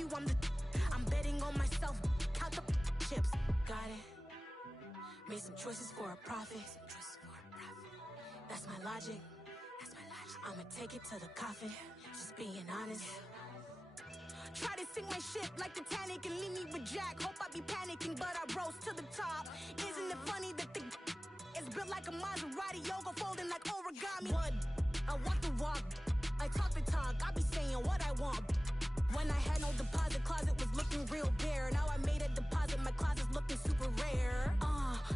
you, I'm betting on myself. Count the chips. Got it. Made some choices for a profit. That's my logic. I'ma take it to the coffin. Just being honest. Try to sink my ship like Titanic and leave me with Jack. Hope I be panicking, but I rose to the top. Isn't it funny that the is built like a Maserati, yoga folding like origami? What? I walk the walk, I talk the talk, I be saying what I want. When I had no deposit, closet was looking real bare. Now I made a deposit, my closet's looking super rare.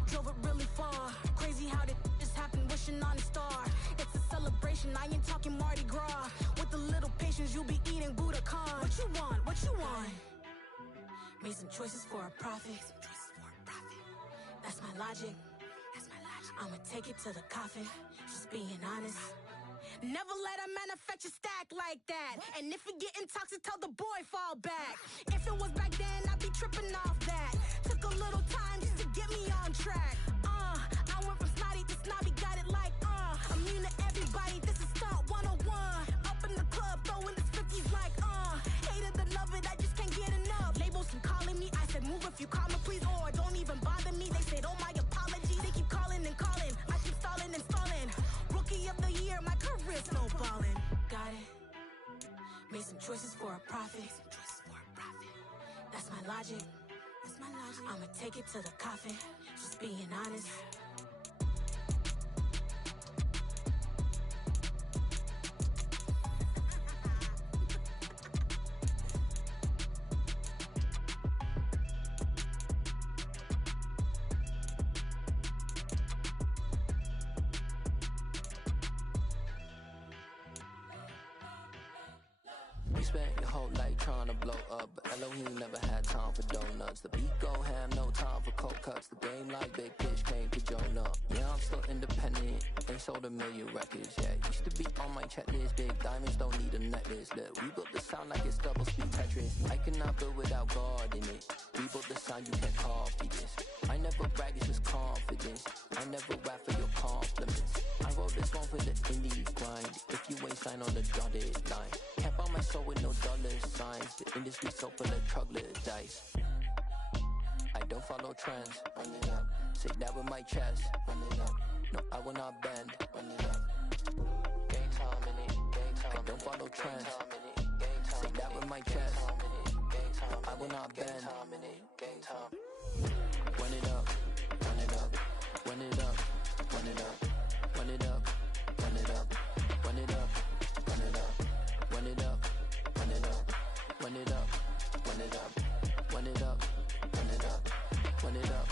Drove it really far. Crazy how did just happen, wishing on a star. It's a celebration, I ain't talking Mardi Gras. With a little patience, you'll be eating Budokan. What you want? What you want? Made some choices for a profit. That's my logic. I'ma take it to the coffin. Just being honest. Never let a manufacture stack like that. And if it getting toxic, tell the boy fall back. If it was back then, I'd be tripping off that. Took a little time just to get me on track. I went from snotty to snobby, got it like immune to everybody, this is stunt 101. Up in the club, throwing this 50s like hate it or love it, I just can't get enough. Labels keep calling me, I said move if you call me please, or don't even bother me. They said oh my apologies, they keep calling and calling. I keep stalling and stalling. Rookie of the year, my career snowballing. Got it. Made some choices for a profit. That's my logic. I'ma take it to the coffin. Just being honest. Spent your whole life trying to blow up, but Elohim never had time for donuts. The beat go ham, no time for cold cuts. The game like Big Fish came to Jonah. Yeah, I'm still independent, ain't sold a million records yet. Used to be on my checklist, big diamonds don't need a necklace. Look, we built the sound like it's double speed Tetris. I cannot build without God in it. We built the sound, you can't copy this. I never brag, it's just confidence. I never rap for your compliments. I wrote this one for the indie grind. If you ain't signed on the dotted line, can't buy my soul with no dollar signs. The industry so full of troglodytes. I don't follow trends. Run it up. Say that with my chest. Run it up. No, I will not bend. Run it up. Gang time in it. Gang time. I don't follow trends. Say that with my chest. No, I will not bend. Gang time. Run it up. Run it up. Run it up. Run it up. Run it up. Run it up. Run it up. Run it up. Run it up. Run it up. Run it up. Run it up. Run it up. Run it up. Run it up.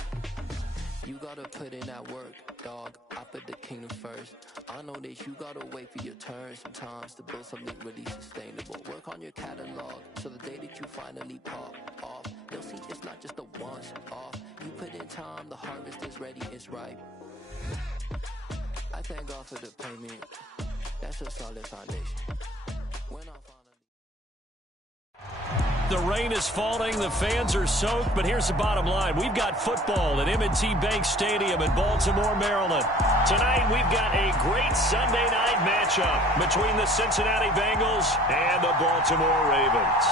You gotta put in that work, dog. I put the kingdom first. I know that you gotta wait for your turn sometimes to build something really sustainable. Work on your catalog so the day that you finally pop off, they'll see it's not just a once off. You put in time, the harvest is ready, it's ripe. I thank God for the payment. That's a solid foundation. When I The rain is falling, the fans are soaked, but here's the bottom line. We've got football at M&T Bank Stadium in Baltimore, Maryland. Tonight, we've got a great Sunday night matchup between the Cincinnati Bengals and the Baltimore Ravens.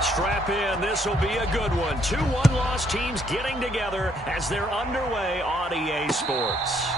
Strap in. This will be a good one. Two one-loss teams getting together as they're underway on EA Sports.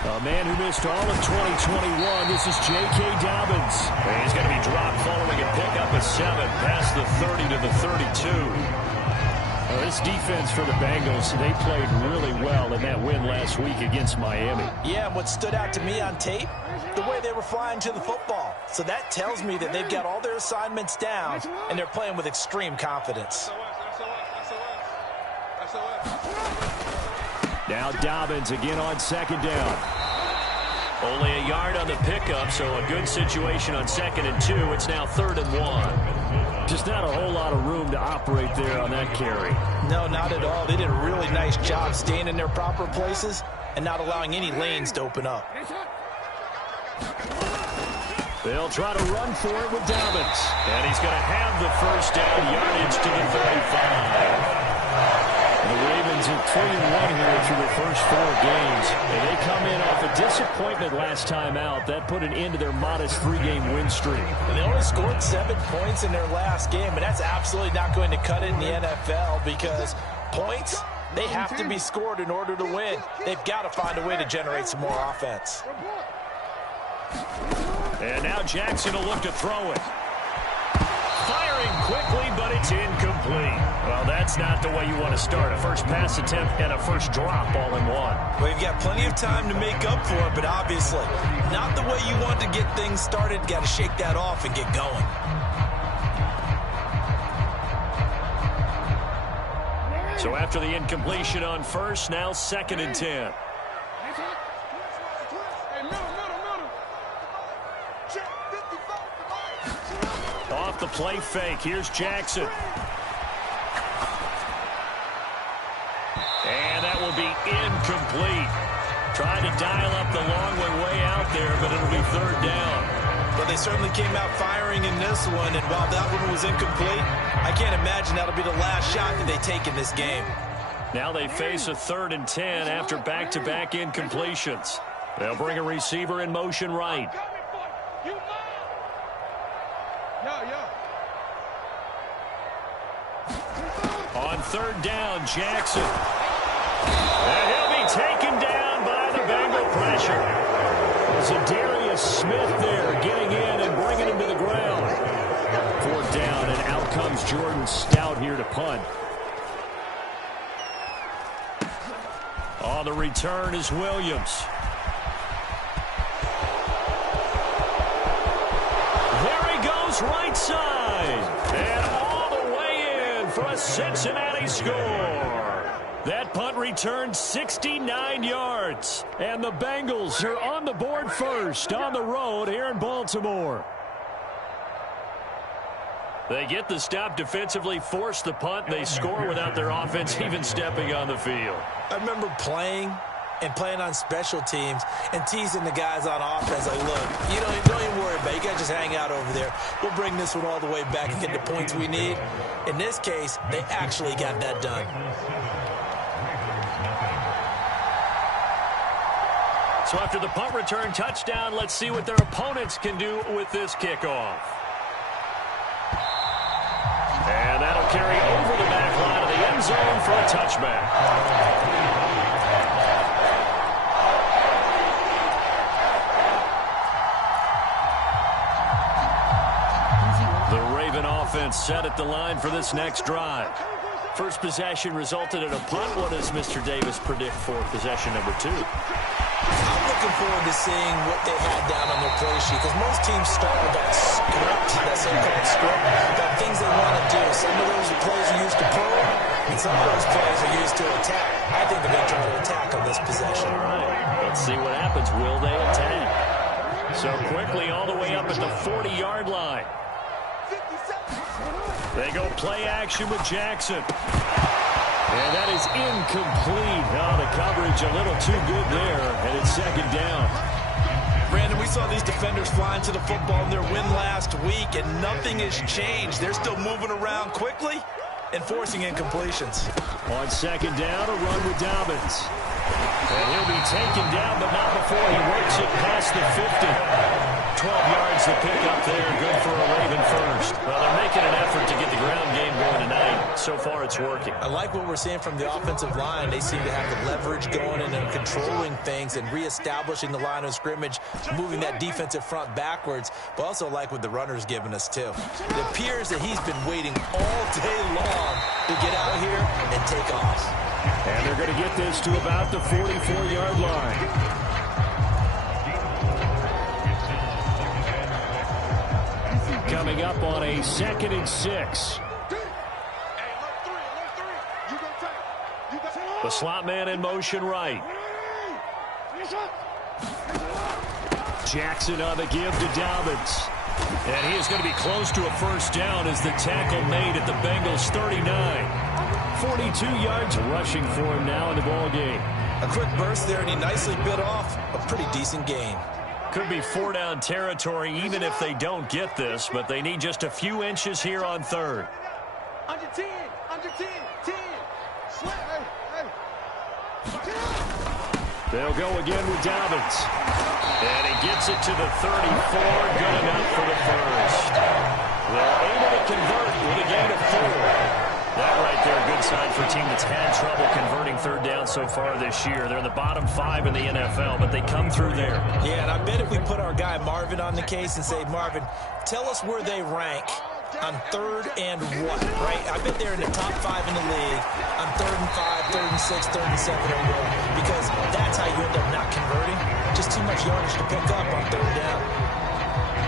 A man who missed all of 2021, this is J.K. Dobbins. And he's going to be dropped following a pickup of 7 past the 30 to the 32. This defense for the Bengals, they played really well in that win last week against Miami. Yeah, and what stood out to me on tape, the way they were flying to the football. So that tells me that they've got all their assignments down, and they're playing with extreme confidence. Now Dobbins again on second down. Only a yard on the pickup, so a good situation on 2nd and 2. It's now 3rd and 1. Just not a whole lot of room to operate there on that carry. No, not at all. They did a really nice job staying in their proper places and not allowing any lanes to open up. They'll try to run for it with Dobbins. And he's going to have the first down, yardage to the 35. The Ravens are 3-1 here through the first 4 games. And they come in off a disappointment last time out. That put an end to their modest 3-game win streak. And they only scored 7 points in their last game, and that's absolutely not going to cut it in the NFL because points, they have to be scored in order to win. They've got to find a way to generate some more offense. And now Jackson will look to throw it. Firing quickly, but it's incomplete. Well, that's not the way you want to start. A first pass attempt and a first drop all in one. Well, you've got plenty of time to make up for it, but obviously not the way you want to get things started. Got to shake that off and get going. So after the incompletion on first, now 2nd and 10. Off the play fake. Here's Jackson. And that will be incomplete. Trying to dial up the long way out there, but it'll be 3rd down. But they certainly came out firing in this one, and while that one was incomplete, I can't imagine that'll be the last shot that they take in this game. Now they face a 3rd and 10 after back-to-back incompletions. They'll bring a receiver in motion right. On 3rd down, Jackson. And he'll be taken down by the Bengal pressure. Zadarius Smith there getting in and bringing him to the ground. 4th down, and out comes Jordan Stout here to punt. On the return is Williams. There he goes, right side. And all the way in for a Cincinnati score. That punt returned 69 yards. And the Bengals are on the board first on the road here in Baltimore. They get the stop defensively, force the punt, and they score without their offense even stepping on the field. I remember playing on special teams and teasing the guys on offense like, look, don't even worry about it. You got to just hang out over there. We'll bring this one all the way back and get the points we need. In this case, they actually got that done. So after the punt return touchdown, let's see what their opponents can do with this kickoff. And that'll carry over the back line of the end zone for a touchback. The Raven offense set at the line for this next drive. First possession resulted in a punt. What does Mr. Davis predict for possession number 2? I'm looking forward to seeing what they had down on their play sheet because most teams start with that script, that so-called script, got things they want to do. Some of those plays are used to pull, and some of those plays are used to attack. I think they're going to try to attack on this possession. All right, let's see what happens. Will they attack? So quickly all the way up at the 40-yard line. They go play action with Jackson. And that is incomplete. Oh, the coverage a little too good there, and it's 2nd down. Brandon, we saw these defenders flying to the football in their win last week, and nothing has changed. They're still moving around quickly and forcing incompletions. On 2nd down, a run with Dobbins. And he'll be taken down, but not before he works it past the 50. 12 yards to pick up there. Good for a Raven first. Well, they're making an effort to get the ground game going tonight. So far, it's working. I like what we're seeing from the offensive line. They seem to have the leverage going and controlling things and reestablishing the line of scrimmage, moving that defensive front backwards, but also like what the runner's giving us, too. It appears that he's been waiting all day long to get out here and take off. And they're going to get this to about the 44-yard line. Coming up on a 2nd and 6. The slot man in motion right. Jackson on the give to Dobbins. And he is going to be close to a first down as the tackle made at the Bengals 39. 42 yards rushing for him now in the ball game. A quick burst there, and he nicely bit off a pretty decent gain. Could be 4-down territory even if they don't get this, but they need just a few inches here on 3rd. Under 10, 10. They'll go again with Dobbins. And he gets it to the 34, good enough for the first. They're able to convert with a gain of 4. That right there, a good sign for a team that's had trouble converting 3rd down so far this year. They're in the bottom 5 in the NFL, but they come through there. Yeah, and I bet if we put our guy Marvin on the case and say, Marvin, tell us where they rank on 3rd and what, right? I bet they're in the top 5 in the league on 3rd and 5, 3rd and 6, 3rd and 7 or more, because that's how you end up not converting. Just too much yardage to pick up on 3rd down.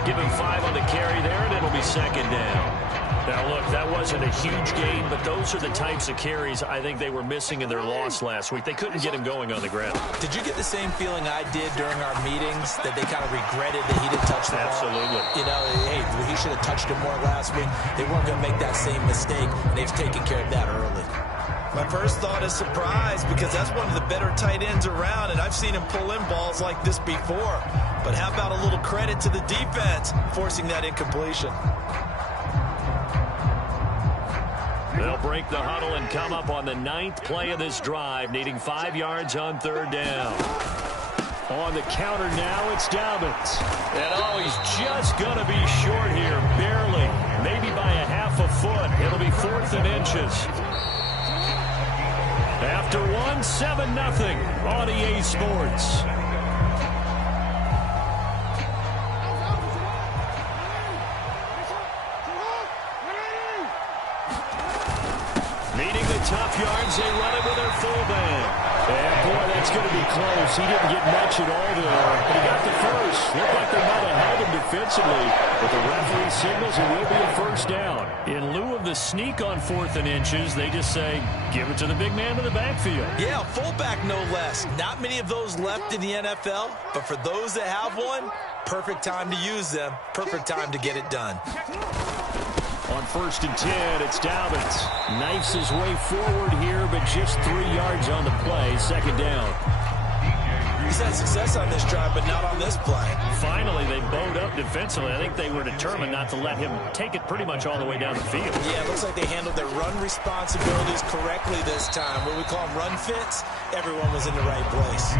Give him 5 on the carry there, and it'll be 2nd down. Now, look, that wasn't a huge gain, but those are the types of carries I think they were missing in their loss last week. They couldn't get him going on the ground. Did you get the same feeling I did during our meetings, that they kind of regretted that he didn't touch the ball? Absolutely. You know, hey, he should have touched it more last week. They weren't going to make that same mistake, and they've taken care of that early. My first thought is surprise, because that's one of the better tight ends around, and I've seen him pull in balls like this before. But how about a little credit to the defense forcing that incompletion? They'll break the huddle and come up on the 9th play of this drive, needing 5 yards on 3rd down. On the counter now, it's Dobbins. And he's just going to be short here, barely, maybe by a half a foot. It'll be 4th and inches. After 7-0 on EA Sports. Tough yards, they run it with their fullback. And boy, that's going to be close. He didn't get much at all there. But he got the first. Looked like they might have held him defensively. But the referee signals it will be a first down. In lieu of the sneak on 4th and inches, they just say, give it to the big man in the backfield. Yeah, fullback no less. Not many of those left in the NFL, but for those that have one, perfect time to use them. Perfect time to get it done. On 1st and 10, it's Dobbins. Knifes his way forward here, but just 3 yards on the play. 2nd down. He's had success on this drive, but not on this play. Finally, they bowed up defensively. I think they were determined not to let him take it pretty much all the way down the field. Yeah, it looks like they handled their run responsibilities correctly this time. What we call them run fits, everyone was in the right place.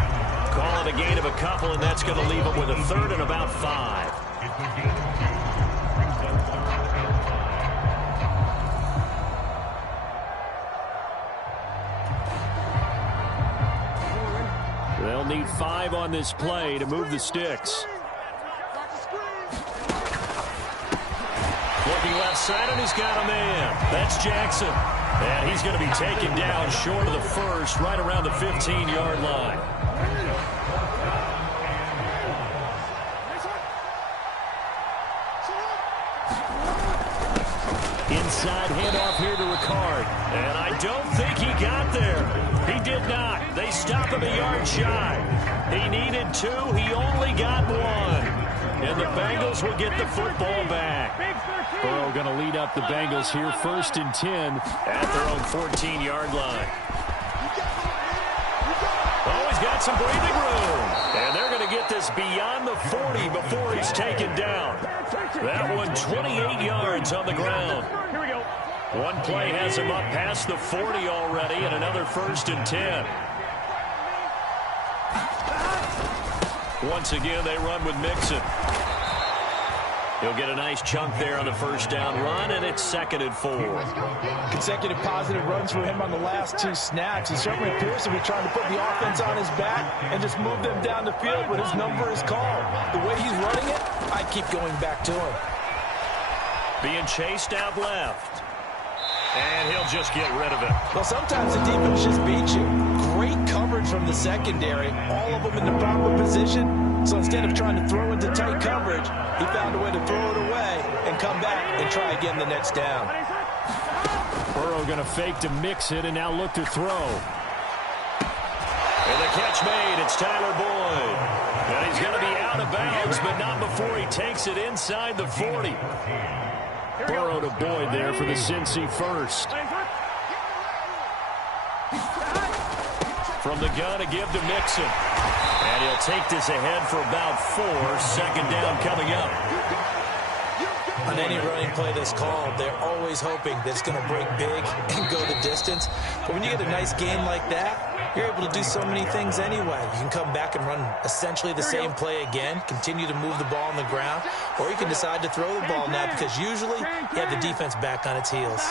Call it a gain of a couple, and that's going to leave them with a 3rd and about 5. They'll need 5 on this play to move the sticks. Looking left side, and he's got a man. That's Jackson. And he's going to be taken down short of the first, right around the 15-yard line. Inside handoff here to Ricard. And I don't think he got there. He did not. They stop him a yard shy. He needed 2. He only got 1. And the Bengals will get the football back. Burrow going to lead up the Bengals here, 1st and 10 at their own 14-yard line. Oh, he's got some breathing room. And they're going to get this beyond the 40 before he's taken down. That one 28 yards on the ground. Here we go. One play has him up past the 40 already, and another 1st and 10. Once again, they run with Mixon. He'll get a nice chunk there on the first down run, and it's 2nd and 4. Consecutive positive runs for him on the last 2 snaps. He certainly appears to be trying to put the offense on his back and just move them down the field when his number is called. The way he's running it, I keep going back to him. Being chased out left. And he'll just get rid of it. Well, sometimes the defense just beats you. Great coverage from the secondary. All of them in the proper position. So instead of trying to throw into tight coverage, he found a way to throw it away and come back and try again the next down. Burrow going to fake to mix it and now look to throw. And the catch made. It's Tyler Boyd. And he's going to be out of bounds, but not before he takes it inside the 40. Burrow to Boyd there for the Cincy first. From the gun to give to Mixon. And he'll take this ahead for about 4. 2nd down coming up. On any running play that's called, they're always hoping that it's going to break big and go the distance. But when you get a nice gain like that, you're able to do so many things anyway. You can come back and run essentially the same play again, continue to move the ball on the ground, or you can decide to throw the ball now because usually you have the defense back on its heels.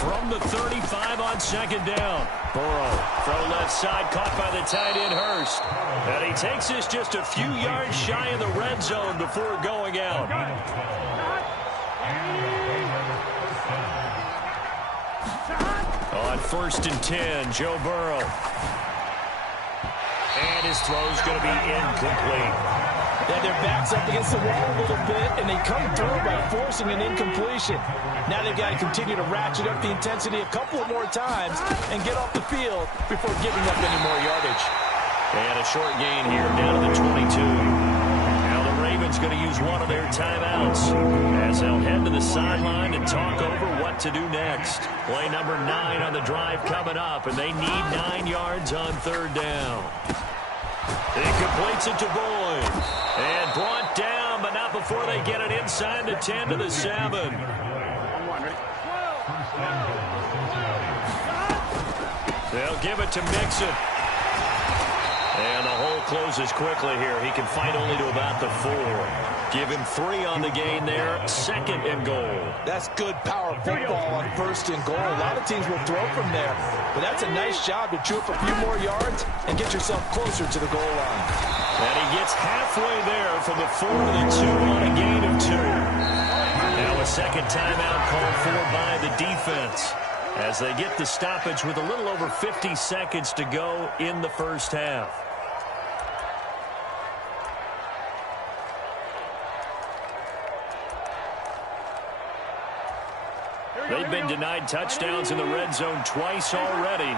From the 35 on 2nd down. Burrow, throw left side, caught by the tight end Hurst. And he takes this just a few yards shy of the red zone before going out. On 1st and 10, Joe Burrow. And his throw's going to be incomplete. Then their back's up against the wall a little bit, and they come through by forcing an incompletion. Now they've got to continue to ratchet up the intensity a couple of more times and get off the field before giving up any more yardage. And a short gain here down to the 22. Now the Ravens going to use one of their timeouts as they'll head to the sideline and talk over what to do next. Play number 9 on the drive coming up, and they need 9 yards on 3rd down. He completes it to Boyd. And brought down, but not before they get it inside the 10 to the 7. They'll give it to Mixon. And the hole closes quickly here. He can fight only to about the 4. Give him 3 on the gain there. 2nd and goal. That's good power football on 1st and goal. A lot of teams will throw from there. But that's a nice job to chew up a few more yards and get yourself closer to the goal line. And he gets halfway there from the 4 to the 2 on a gain of 2. Now a 2nd timeout called for by the defense as they get the stoppage with a little over 50 seconds to go in the first half. They've been denied touchdowns in the red zone twice already.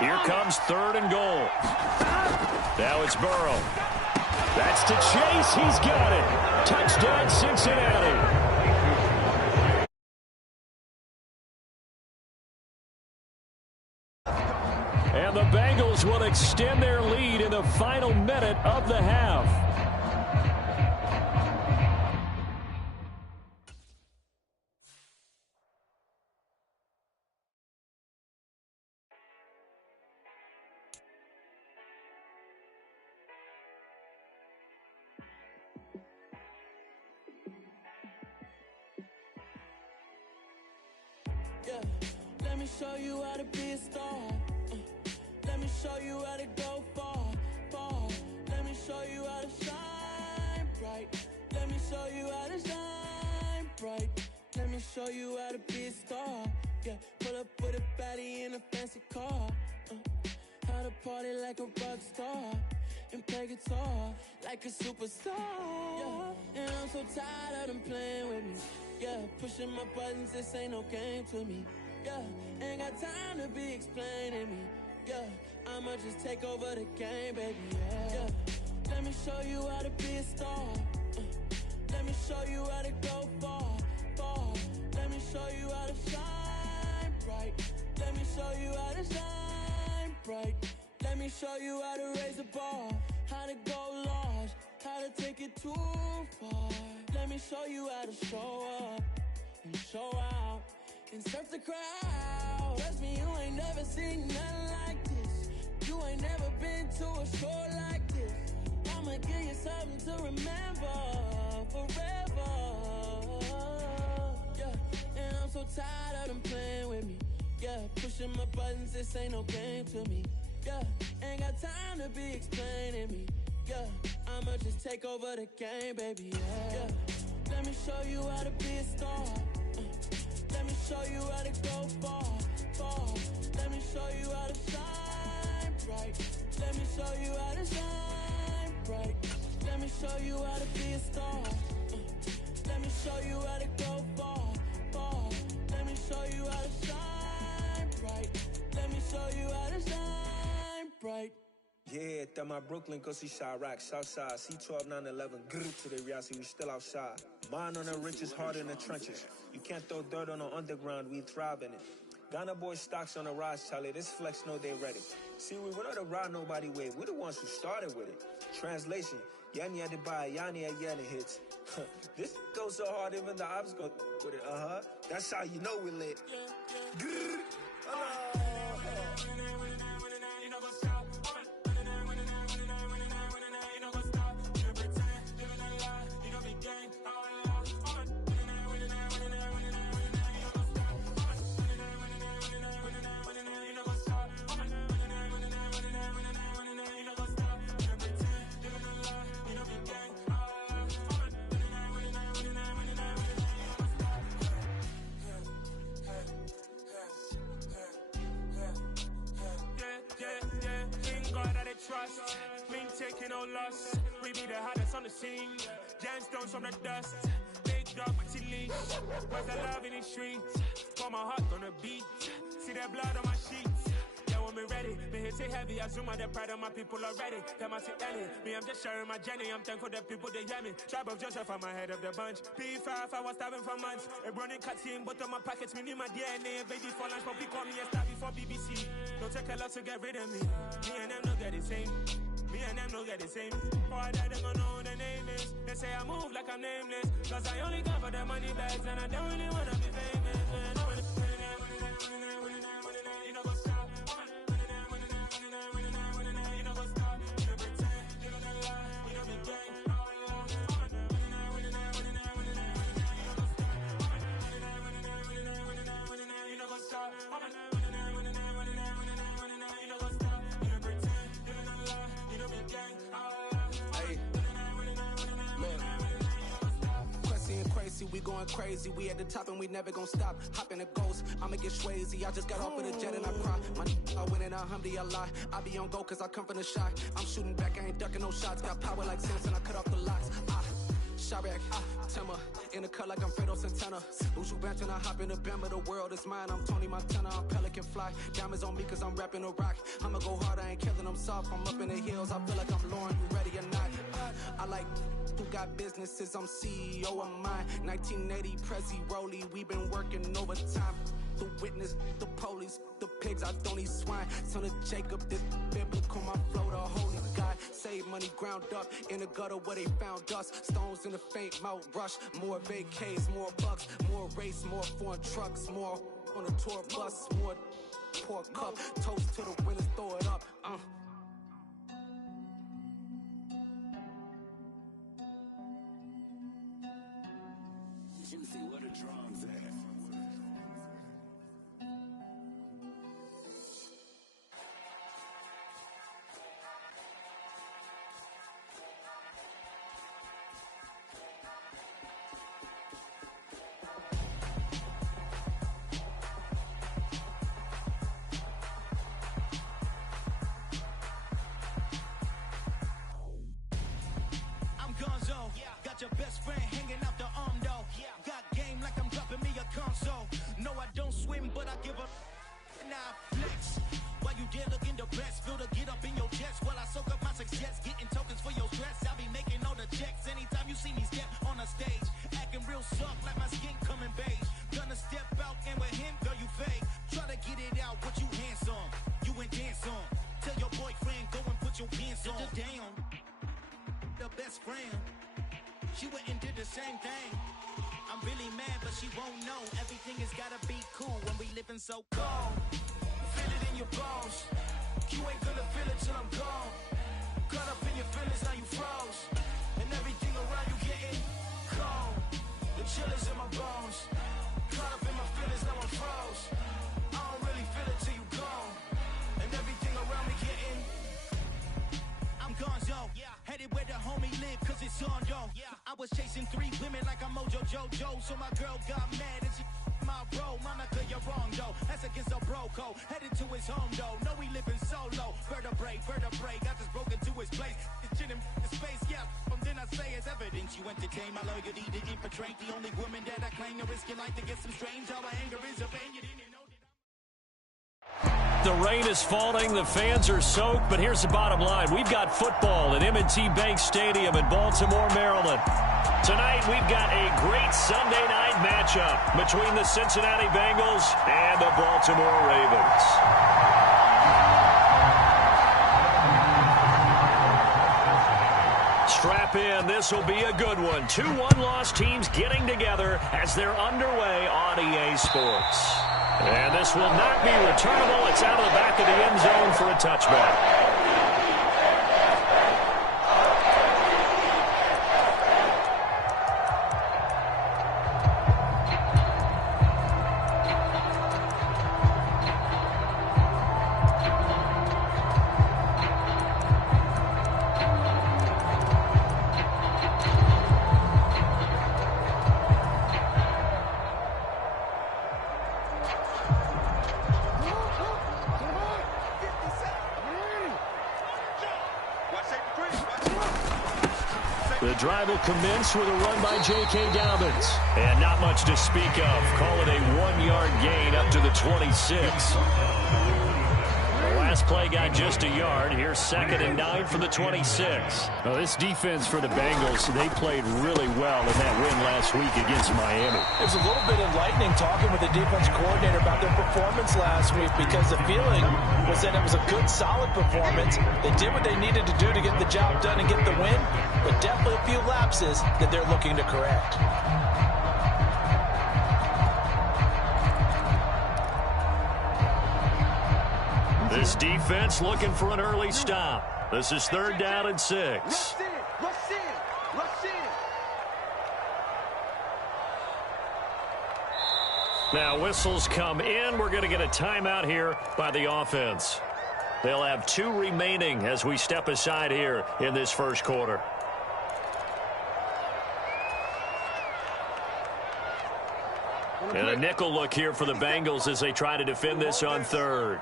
Here comes 3rd and goal. Now it's Burrow. That's to Chase. He's got it. Touchdown, Cincinnati. And the Bengals will extend their lead in the final minute of the half. Yeah, let me show you how to be a star. Let me show you how to go far, far. Let me show you how to shine bright. Let me show you how to shine bright. Let me show you how to be a star. Yeah, pull up with a baddie in a fancy car. How to party like a rock star and play guitar like a superstar. Yeah, and I'm so tired of them playing with me. Yeah, pushing my buttons, this ain't no game to me. Yeah, ain't got time to be explaining me. Yeah, I'ma just take over the game, baby. Yeah, let me show you how to be a star. Let me show you how to go far, far. Let me show you how to shine bright. Let me show you how to shine bright. Let me show you how to raise a bar, how to go large, how to take it too far. Let me show you how to show up and show out and surf the crowd. Trust me, you ain't never seen nothing like this. You ain't never been to a show like this. I'm I'ma give you something to remember forever. Yeah, and I'm so tired of them playing with me. Yeah, pushing my buttons, this ain't no game to me. Yeah, ain't got time to be explaining me. Yeah, I'ma just take over the game, baby. Yeah, let me show you how to be a star. Let me show you how to go far, far. Let me show you how to shine bright. Let me show you how to shine bright. Let me show you how to be a star. Let me show you how to go far, far. Let me show you how to shine bright. Let me show you how to shine bright. Yeah, that my Brooklyn, go see Chirac, Southside, C12, 911, grrr to the Riasi, we still outside. Mine on the riches, hard in the trenches. You can't throw dirt on the underground, we thrive in it. Ghana boys stocks on the rise, Charlie, this flex know they ready. See, we not to ride nobody way, we the ones who started with it. Translation, Yani had to buy, Yani had Yanni hits. This goes so hard, even the ops go with it, That's how you know we lit. Grrr, trust, been taking no loss. We be the hardest on the scene. Gemstones from the dust. Big dog with your leash. Where's the love in the streets? Pour my heart on the beat. See that blood on my sheets. Yeah, when me ready, me hit it heavy. I zoom out the pride of my people already. Them I see Ellie. Me, I'm just sharing my journey. I'm thankful the people they hear me. Tribe of Joseph, I'm ahead of the bunch. P5, I was starving for months. A running cutscene, but on my pockets, me need my DNA. Baby for lunch, but we call me a star before BBC. Don't take a lot to get rid of me. Me and them don't get the same. Me and them don't get the same. Boy, that they gonna know the name is. They say I move like I'm nameless. Cause I only come for the money bags and I don't really wanna be famous. You know go stop. You know go stop. You know pretend. You know the lie. You know the game. You know go stop. We going crazy, we at the top and we never gonna stop. Hop in a ghost, I'ma get swayzy. I just got off of the jet and I cry. I win in a Humvee, I lie. I be on go cause I come from the shot. I'm shooting back, I ain't ducking no shots. Got power like Samson, I cut off the locks. Sharek, Timmer, in the cut like I'm Fredo Santana. Who's you benching? I hop in the Bama, the world is mine. I'm Tony Montana, I'm Pelican Fly. Diamonds on me cause I'm rapping a rock. I'ma go hard, I ain't killing them soft. I'm up in the hills, I feel like I'm Lauren, you ready or not? I like who got businesses, I'm CEO of mine. 1980 Prezi Rolly, we been working overtime. The witness, the police, the pigs, I don't eat swine. Son of Jacob, this biblical, my flow, the holy God. Save money ground up in the gutter where they found dust. Stones in the faint mouth rush. More vacays, more bucks, more race, more foreign trucks, more on a tour bus, more pour cup. Toast to the winners, throw it up. Juicy, where the drums at? Got your best friend hanging out the arm though. Got game like I'm dropping me a console. No, I don't swim, but I give up. Now flex. While you there looking the best, feel to get up in your chest. While I soak up my success, getting tokens for your stress. I'll be making all the checks anytime you see me step on a stage. Acting real soft like my skin coming beige. Gonna step out and with him, girl, you fake. Try to get it out, what you hands on. You and dance on. Tell your boyfriend, go and put your pants on. Down. The best friend. She went and did the same thing. I'm really mad, but she won't know. Everything has gotta be cool when we living so cold. Feel it in your bones. You ain't gonna feel it till I'm gone. Caught up in your feelings, now you froze. And everything around you getting cold. The chill is in my bones. Caught up in my feelings, now I'm froze. I don't really feel it till you gone. And everything around me getting, I'm gonzo. Headed where the homie live, cause it's on, yo. I was chasing 3 women like I'm Mojo Jojo. So my girl got mad and she my bro. Monica, you're wrong, though. That's against a bro code. Headed to his home, though. No, he living solo. Vertebrae. I just broke into his place. It's chin in his face, yeah. From then I say it's evidence. You entertain my loyalty to infiltrate. The only woman that I claim to risk your life to get some strange. How my anger is a pain. You didn't know that. The rain is falling, the fans are soaked, but here's the bottom line. We've got football at M&T Bank Stadium in Baltimore, Maryland. Tonight, we've got a great Sunday night matchup between the Cincinnati Bengals and the Baltimore Ravens. Strap in, this will be a good one. 2 one-loss teams getting together as they're underway on EA Sports. And this will not be returnable. It's out of the back of the end zone for a touchback. The drive will commence with a run by J.K. Dobbins. And not much to speak of. Call it a 1-yard gain up to the 26. The last play got just a yard. Here's 2nd and 9 for the 26. Well, this defense for the Bengals, they played really well in that win last week against Miami. It was a little bit enlightening talking with the defense coordinator about their performance last week because the feeling was that it was a good, solid performance. They did what they needed to do to get the job done and get the win, but definitely a few lapses that they're looking to correct. This defense looking for an early stop. This is 3rd down and 6. Rush in. Now whistles come in. We're going to get a timeout here by the offense. They'll have 2 remaining as we step aside here in this first quarter. And a nickel look here for the Bengals as they try to defend this on 3rd.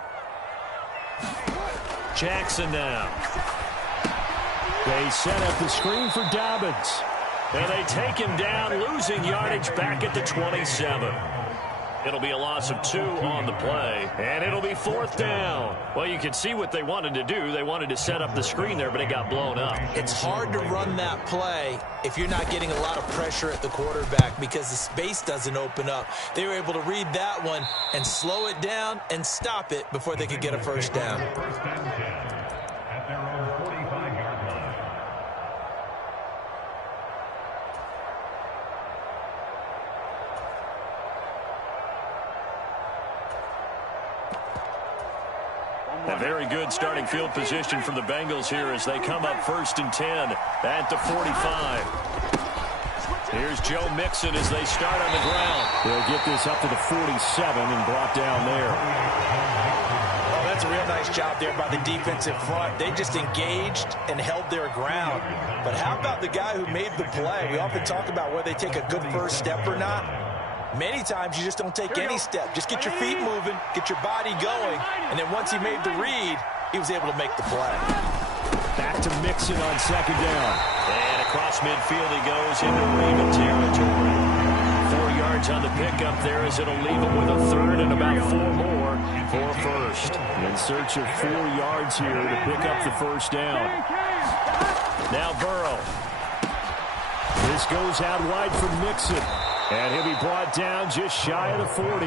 Jackson now. They set up the screen for Dobbins. And they take him down, losing yardage back at the 27. It'll be a loss of 2 on the play, and it'll be 4th down. Well, you can see what they wanted to do. They wanted to set up the screen there, but it got blown up. It's hard to run that play if you're not getting a lot of pressure at the quarterback because the space doesn't open up. They were able to read that one and slow it down and stop it before they could get a first down. A very good starting field position for the Bengals here as they come up 1st and 10 at the 45. Here's Joe Mixon as they start on the ground. They'll get this up to the 47 and brought down there. Oh, that's a real nice job there by the defensive front. They just engaged and held their ground. But how about the guy who made the play? We often talk about whether they take a good first step or not. Many times you just don't take any step. Just get your feet moving, get your body going, and then once he made the read, he was able to make the play. Back to Mixon on 2nd down. And across midfield he goes into Raven territory. 4 yards on the pickup there as it'll leave him with a 3rd and about 4 more for 1st. In search of 4 yards here to pick up the 1st down. Now Burrow. This goes out wide for Mixon. And he'll be brought down just shy of the 40.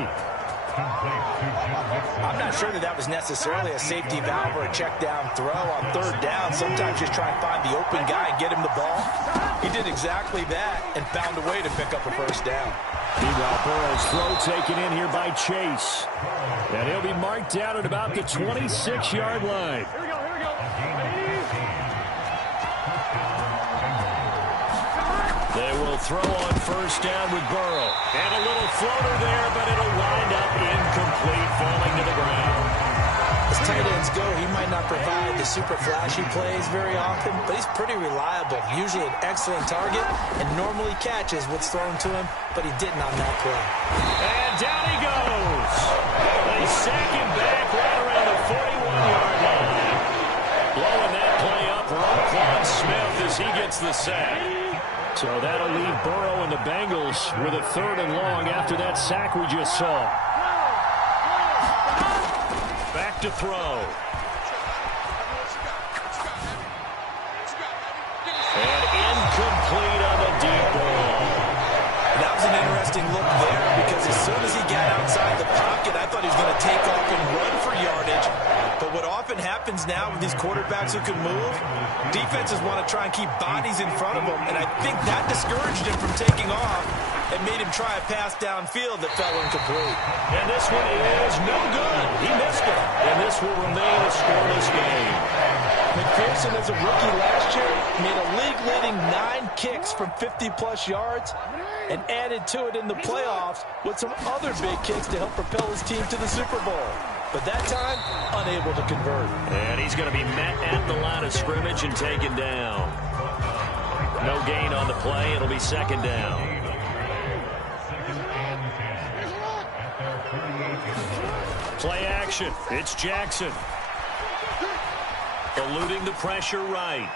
I'm not sure that was necessarily a safety valve or a check down throw on 3rd down. Sometimes just try and find the open guy and get him the ball. He did exactly that and found a way to pick up a 1st down. Meanwhile, Burrow's throw taken in here by Chase. And he'll be marked down at about the 26-yard line. Here we go. They will throw on first down with Burrow. And a little floater there, but it'll wind up incomplete, falling to the ground. As tight ends go, he might not provide the super flashy plays very often, but he's pretty reliable, usually an excellent target, and normally catches what's thrown to him, but he didn't on that play. And down he goes. They sack him back right around the 41-yard line. Blowing that play up, Roquan Smith as he gets the sack. So that'll leave Burrow and the Bengals with a 3rd and long after that sack we just saw. Back to throw. And incomplete on the deep ball. That was an interesting look there because as soon as he got outside the pocket, I thought he was going to take off and run for yardage. But what often happens now with these quarterbacks who can move, defenses want to try and keep bodies in front of them, and I think that discouraged him from taking off and made him try a pass downfield that fell incomplete. And this one is no good. He missed it. And this will remain a scoreless game. McPherson, as a rookie last year, made a league-leading 9 kicks from 50-plus yards and added to it in the playoffs with some other big kicks to help propel his team to the Super Bowl. But that time, unable to convert. And he's going to be met at the line of scrimmage and taken down. No gain on the play. It'll be 2nd down. Play action. It's Jackson. Eluding the pressure right.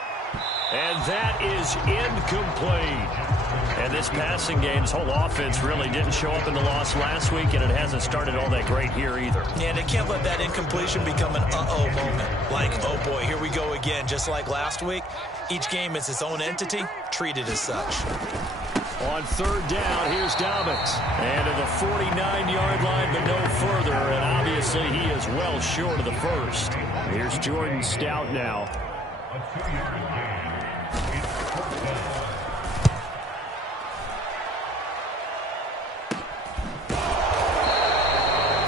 And that is incomplete. And this passing game, this whole offense really didn't show up in the loss last week, and it hasn't started all that great here either. And they can't let that incompletion become an uh-oh moment. Like, oh boy, here we go again. Just like last week, each game is its own entity, treated as such. On 3rd down, here's Dobbins. And to the 49-yard line, but no further. And obviously, he is well short of the first. Here's Jordan Stout now.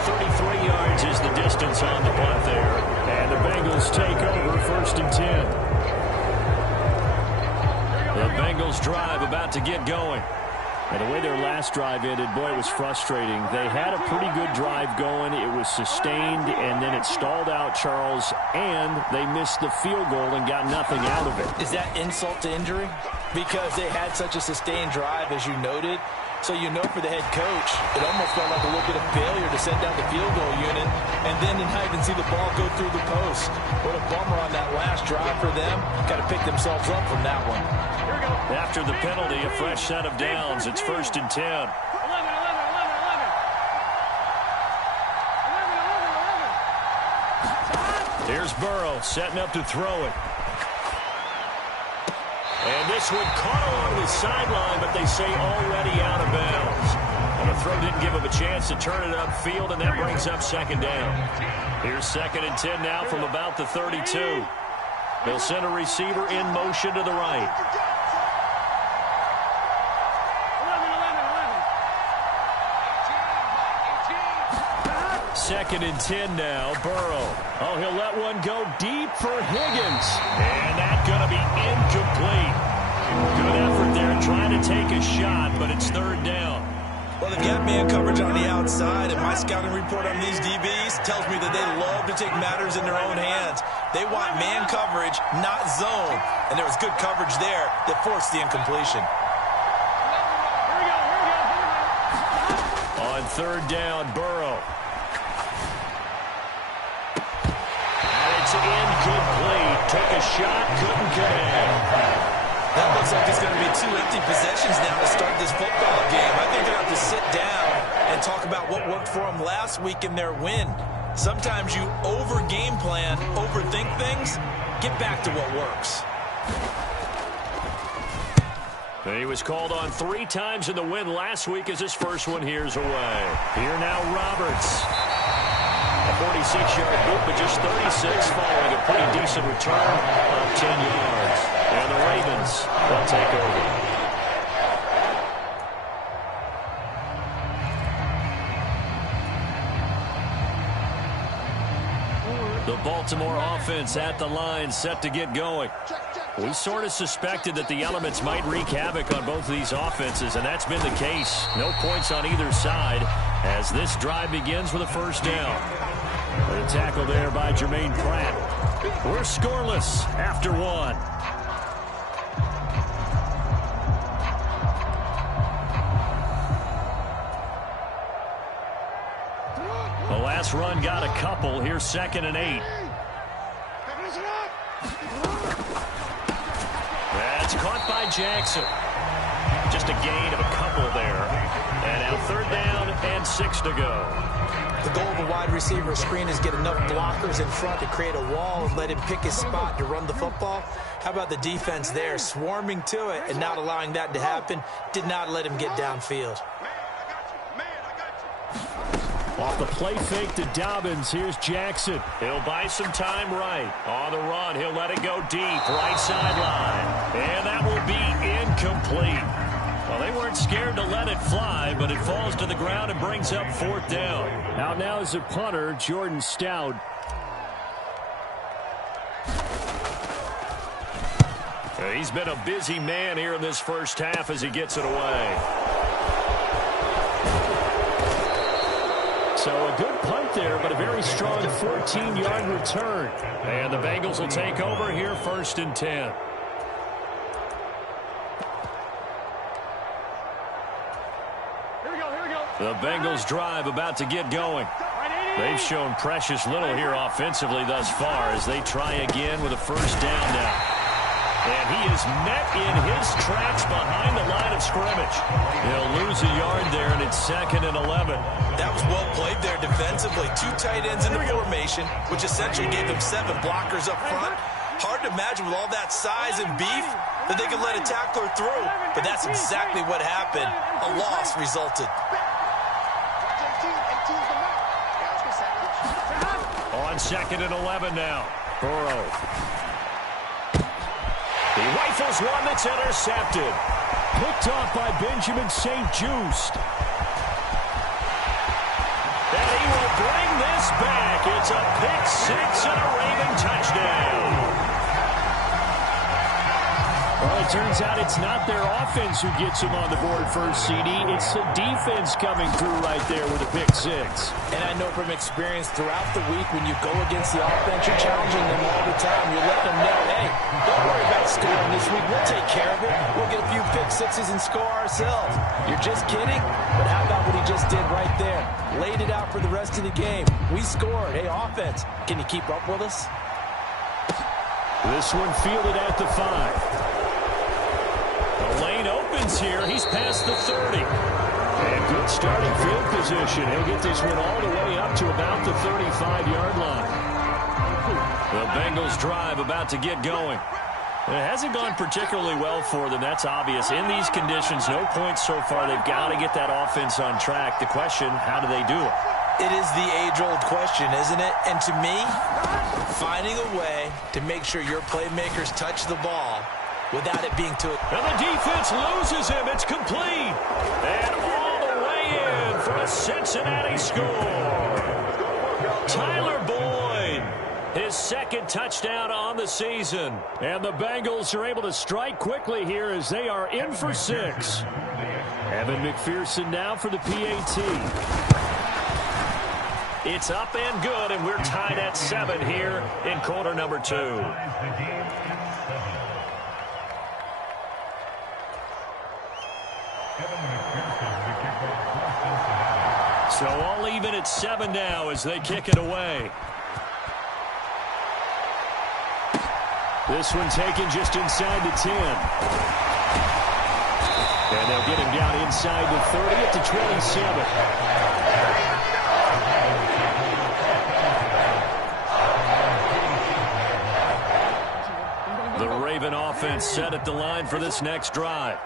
33 yards is the distance on the punt there. And the Bengals take over 1st and 10. The Bengals drive about to get going. And the way their last drive ended, boy, it was frustrating. They had a pretty good drive going. It was sustained, and then it stalled out, Charles, and they missed the field goal and got nothing out of it. Is that insult to injury? Because they had such a sustained drive, as you noted. So you know for the head coach, it almost felt like a little bit of failure to send down the field goal unit and then not even see the ball go through the post. What a bummer on that last drive for them. Got to pick themselves up from that one. After the penalty, a fresh set of downs. It's 1st and 10. Here's Burrow setting up to throw it. And this one caught along the sideline, but they say already out of bounds. And the throw didn't give him a chance to turn it upfield, and that brings up 2nd down. Here's 2nd and 10 now from about the 32. They'll send a receiver in motion to the right. 2nd and 10 now. Burrow. Oh, he'll let one go deep for Higgins. And that's going to be incomplete. Good effort there trying to take a shot, but it's 3rd down. Well, they've got man coverage on the outside, and my scouting report on these DBs tells me that they love to take matters in their own hands. They want man coverage, not zone. And there was good coverage there that forced the incompletion. On 3rd down, Burrow. Incomplete. Took a shot, couldn't connect. That looks like it's going to be 2 empty possessions now to start this football game. I think they're going to have to sit down and talk about what worked for them last week in their win. Sometimes you over-game plan, overthink things. Get back to what works. He was called on 3 times in the win last week as his first one here's away. Here now Roberts. A 46-yard boot, but just 36 following a pretty decent return of 10 yards. And the Ravens will take over. The Baltimore offense at the line, set to get going. We sort of suspected that the elements might wreak havoc on both of these offenses, and that's been the case. No points on either side as this drive begins with a first down. The tackle there by Jermaine Pratt. We're scoreless after one. The last run got a couple. Here's 2nd and 8. That's caught by Jackson. Just a gain of a couple there. And now 3rd down and 6 to go. The goal of a wide receiver screen is get enough blockers in front to create a wall and let him pick his spot to run the football. How about the defense there, swarming to it and not allowing that to happen? Did not let him get downfield. Off the play fake to Dobbins. Here's Jackson. He'll buy some time right. On the run, he'll let it go deep. Right sideline. And that will be incomplete. Well, they weren't scared to let it fly, but it falls to the ground and brings up 4th down. Now is a punter, Jordan Stout. He's been a busy man here in this first half as he gets it away. So a good punt there, but a very strong 14-yard return. And the Bengals will take over here 1st and 10. The Bengals drive about to get going. They've shown precious little here offensively thus far as they try again with a first down now. And he is met in his tracks behind the line of scrimmage. He'll lose a yard there, and it's 2nd and 11. That was well played there defensively. 2 tight ends in the formation, which essentially gave them 7 blockers up front. Hard to imagine with all that size and beef that they could let a tackler through. But that's exactly what happened. A loss resulted. On 2nd and 11 now. Burrow. He rifles one that's intercepted. Picked off by Benjamin St-Juste. And he will bring this back. It's a pick 6 and a Raven touchdown. Well, it turns out it's not their offense who gets them on the board first, CD. It's the defense coming through right there with a pick 6. And I know from experience throughout the week when you go against the offense, you're challenging them all the time. You're letting them know, hey, don't worry about scoring this week. We'll take care of it. We'll get a few pick 6s and score ourselves. You're just kidding? But how about what he just did right there? Laid it out for the rest of the game. We scored. Hey, offense, can you keep up with us? This one fielded at the 5. The lane opens here. He's past the 30. And good starting field position. He'll get this one all the way up to about the 35-yard line. The Bengals drive about to get going. It hasn't gone particularly well for them. That's obvious. In these conditions, no points so far. They've got to get that offense on track. The question, how do they do it? It is the age-old question, isn't it? And to me, finding a way to make sure your playmakers touch the ball without it being too... And the defense loses him. It's complete. And all the way in for a Cincinnati score. Tyler Boyd, his 2nd touchdown on the season. And the Bengals are able to strike quickly here as they are in for 6. Evan McPherson now for the PAT. It's up and good, and we're tied at 7 here in quarter number 2. So all even at 7 now as they kick it away. This one taken just inside the 10. And they'll get him down inside the 30 at the 27. The Raven offense set at the line for this next drive.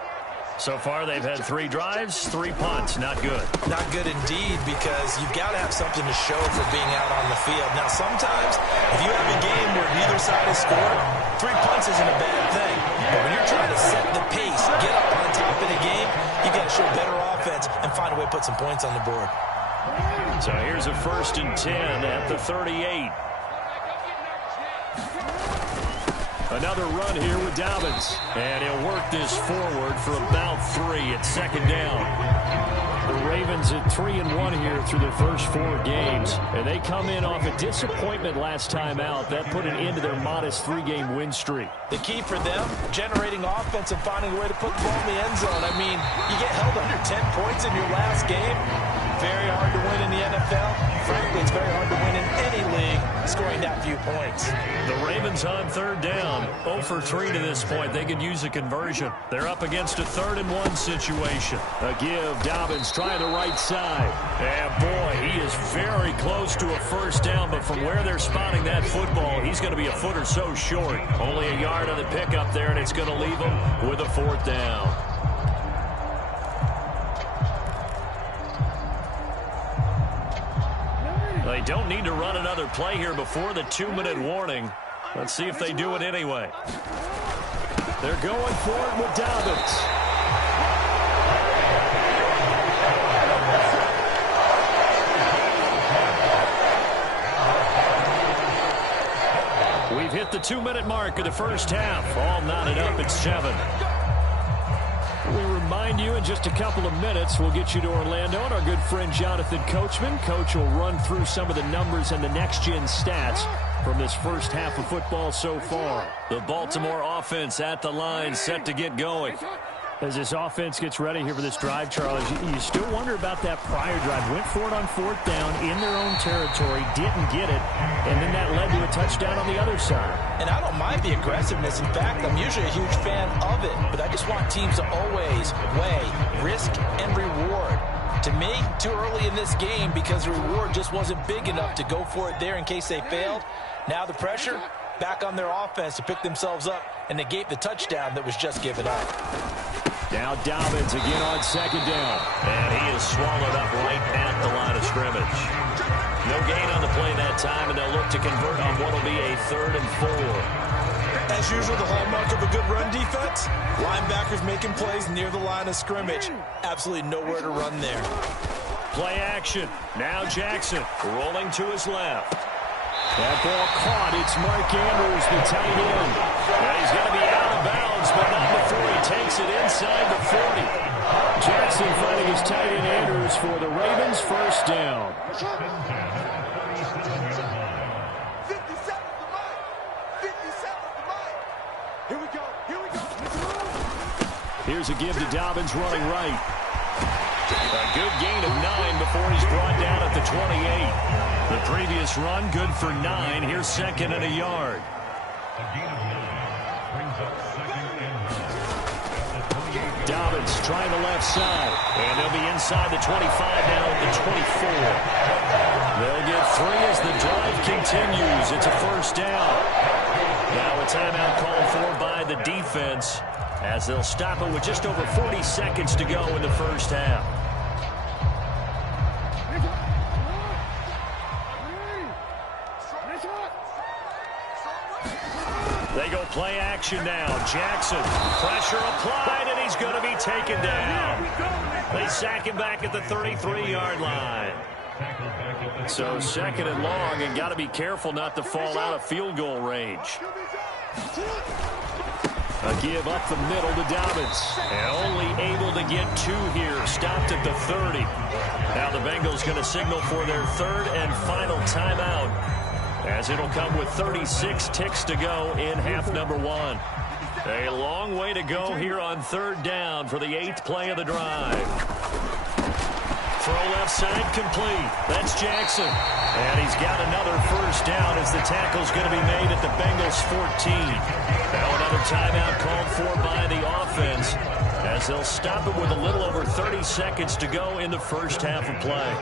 So far, they've had 3 drives, 3 punts. Not good. Not good indeed, because you've got to have something to show for being out on the field. Now, sometimes, if you have a game where neither side has scored, 3 punts isn't a bad thing. But when you're trying to set the pace, get up on top of the game, you've got to show better offense and find a way to put some points on the board. So here's a 1st and 10 at the 38. Another run here with Dobbins. And he'll work this forward for about 3 at second down. The Ravens at 3-1 here through their first 4 games. And they come in off a disappointment last time out. That put an end to their modest 3-game win streak. The key for them, generating offense and finding a way to put the ball in the end zone. I mean, you get held under 10 points in your last game. Very hard to win in the NFL. Frankly, it's very hard to win in any league, scoring that few points. The Ravens on third down, 0 for 3 to this point. They could use a conversion. They're up against a 3rd-and-1 situation. A give, Dobbins trying the right side. And boy, he is very close to a first down, but from where they're spotting that football, he's going to be a foot or so short. Only a yard on the pickup there, and it's going to leave him with a 4th down. They don't need to run another play here before the 2-minute warning. Let's see if they do it anyway. They're going for it with Dobbins. We've hit the 2-minute mark of the first half. All knotted up at 7. We remind you in just a couple of minutes, we'll get you to Orlando and our good friend Jonathan Coachman. Coach will run through some of the numbers and the next-gen stats from this first half of football so far. The Baltimore offense at the line, set to get going. As this offense gets ready here for this drive, Charles, you still wonder about that prior drive. Went for it on 4th down in their own territory, didn't get it, and then that led to a touchdown on the other side. And I don't mind the aggressiveness. In fact, I'm usually a huge fan of it, but I just want teams to always weigh risk and reward. To me, too early in this game because the reward just wasn't big enough to go for it there in case they failed. Now the pressure back on their offense to pick themselves up and negate the touchdown that was just given up. Now Dobbins again on 2nd down. And he is swallowed up right at the line of scrimmage. No gain on the play that time, and they'll look to convert on what will be a 3rd and 4. As usual, the hallmark of a good run defense, linebackers making plays near the line of scrimmage. Absolutely nowhere to run there. Play action. Now Jackson rolling to his left. That ball caught. It's Mark Andrews, the tight end. And he's going to be out of bounds, but not before he takes it inside the 40. Jackson finding his tight end Andrews for the Ravens' first down. 57 to Mike. 57 to Mike. Here we go. Here we go. Here's a give to Dobbins running right. A good gain of 9 before he's brought down at the 28. The previous run, good for 9. Here's 2nd and a yard. Dobbins trying the left side. And they'll be inside the 25 now at the 24. They'll get 3 as the drive continues. It's a first down. Now a timeout called for by the defense as they'll stop it with just over 40 seconds to go in the first half. They go play action now. Jackson, pressure applied, and he's going to be taken down. They sack him back at the 33-yard line. So 2nd and long, and got to be careful not to fall out of field goal range. A give up the middle to Dobbins. And only able to get 2 here. Stopped at the 30. Now the Bengals going to signal for their 3rd and final timeout, as it'll come with 36 ticks to go in half number 1. A long way to go here on 3rd down for the 8th play of the drive. Throw left side complete. That's Jackson. And he's got another first down as the tackle's going to be made at the Bengals 14. Now another timeout called for by the offense as they'll stop it with a little over 30 seconds to go in the first half of play.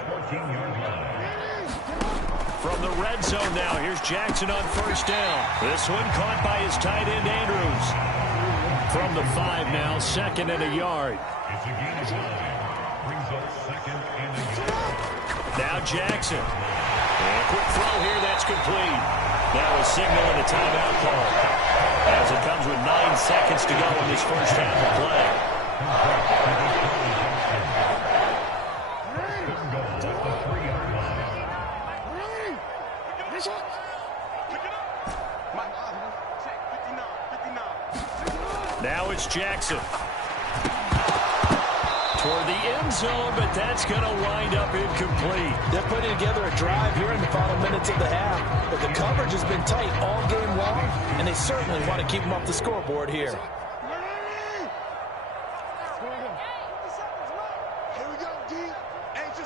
From the red zone now, here's Jackson on first down. This one caught by his tight end, Andrews. From the 5 now, 2nd and a yard. Now Jackson. And a quick throw here, that's complete. That was signaling a timeout call, as it comes with 9 seconds to go in this first half of play. Now it's Jackson. Toward the end zone, but that's going to wind up incomplete. They're putting together a drive here in the final minutes of the half, but the coverage has been tight all game long, and they certainly want to keep them off the scoreboard here. Here we go, D. It's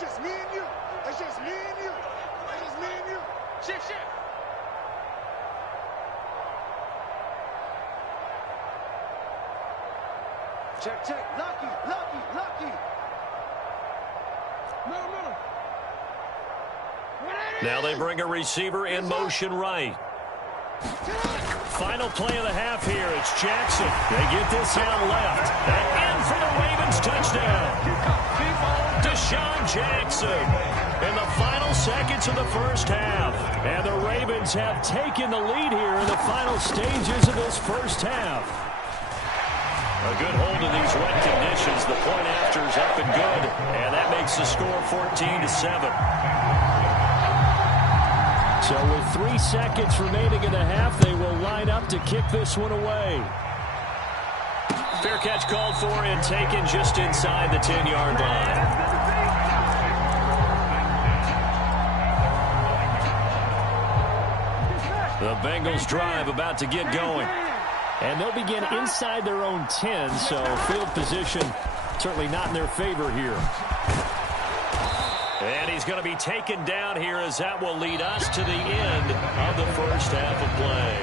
just me and you. It's just me and you. It's just me and you. Shift. Check. Lucky. Middle. Now they bring a receiver in motion right. Final play of the half here. It's Jackson. They get this out left. And in for the Ravens touchdown. Deshaun Jackson in the final seconds of the first half. And the Ravens have taken the lead here in the final stages of this first half. A good hold in these wet conditions. The point after is up and good. And that makes the score 14-7. So with 3 seconds remaining in the half, they will line up to kick this one away. Fair catch called for and taken just inside the 10-yard line. The Bengals drive about to get going. And they'll begin inside their own 10, so field position certainly not in their favor here. And he's going to be taken down here as that will lead us to the end of the first half of play.